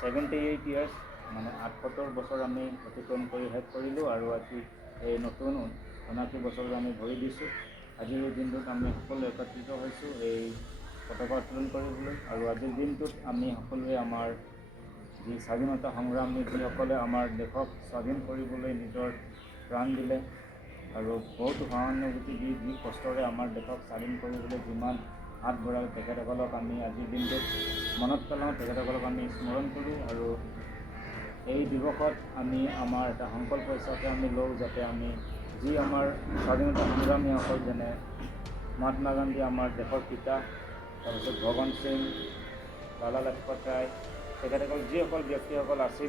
78 years মানে 78 বছৰ আমি অতিক্ৰম কৰি শেষ কৰিলোঁ আৰু আজি এই নতুন 79 বছৰ আমি ভৰি দিছোঁ। আজিৰ এই দিনটোত আমি সকলোৱে একত্ৰিত হৈছোঁ এই পতাকা উত্তোলন কৰিবলৈ আৰু আজিৰ দিনটোত আমি সকলোৱে আমাৰ যি স্বাধীনতা সংগ্ৰামী যিসকলে আমাৰ দেশক স্বাধীন কৰিবলৈ নিজৰ প্ৰাণ দিলে আৰু বহুতো সহানুভূতি দি যি কষ্টৰে আমাৰ দেশক স্বাধীন কৰিবলৈ যিমান হাত বঢ়াল তেখেতসকলক আমি আজিৰ দিনটোত মনত পেলাওঁ, তেখেতসকলক আমি স্মৰণ কৰোঁ আৰু এই দিৱসত আমি আমাৰ এটা সংকল্প হিচাপে আমি লওঁ যাতে আমি যি আমাৰ স্বাধীনতা সংগ্ৰামীসকল যেনে মহাত্মা গান্ধী আমাৰ দেশৰ পিতা, তাৰপিছত ভগৱান সিং, লালা লাজপত ৰায়, তেখেতসকল যিসকল ব্যক্তিসকল আছিল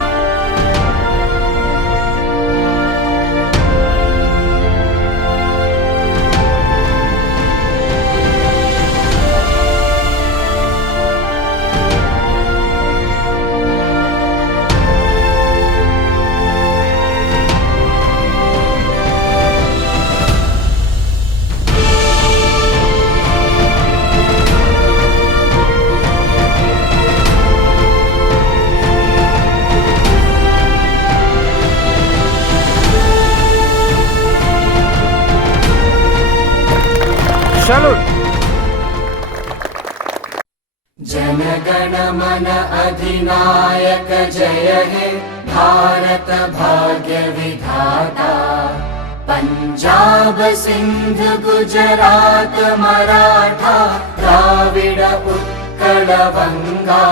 जनगण मन अधिनायक जय हे भारत भाग्य विधाता। पंजाब सिंध गुजरात मराठा द्राविड उत्कल बंगा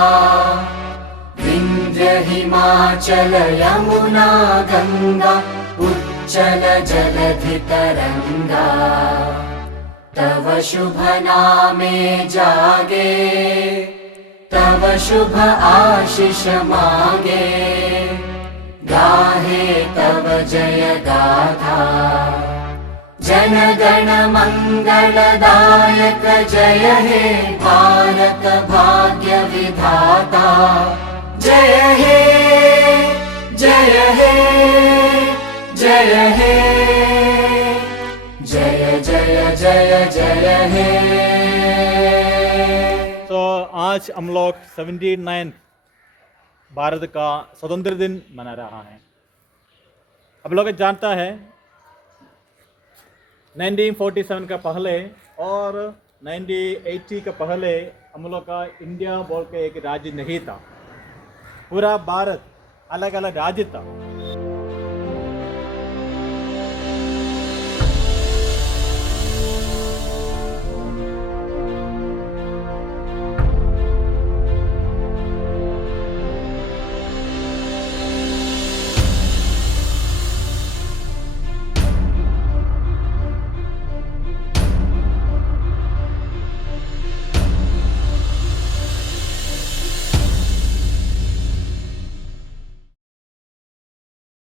विंध्य हिमाचल यमुना गंगा उच्चल जलधि तरंगा। तव शुभ नामे जागे तव शुभ आशीष मागे गाहे तव जय गाथा। जन गण मंगलदायक जय हे भारत भाग्य विधाता। जय हे जय हे जय हे जय जय जय जय हे। तो आज हम लोग 79 भारत का स्वतंत्र दिन मना रहा है। अब लोग जानता है 1947 का पहले और 1980 का पहले हम लोग का इंडिया बोल के एक राज्य नहीं था। पूरा भारत अलग अलग राज्य था।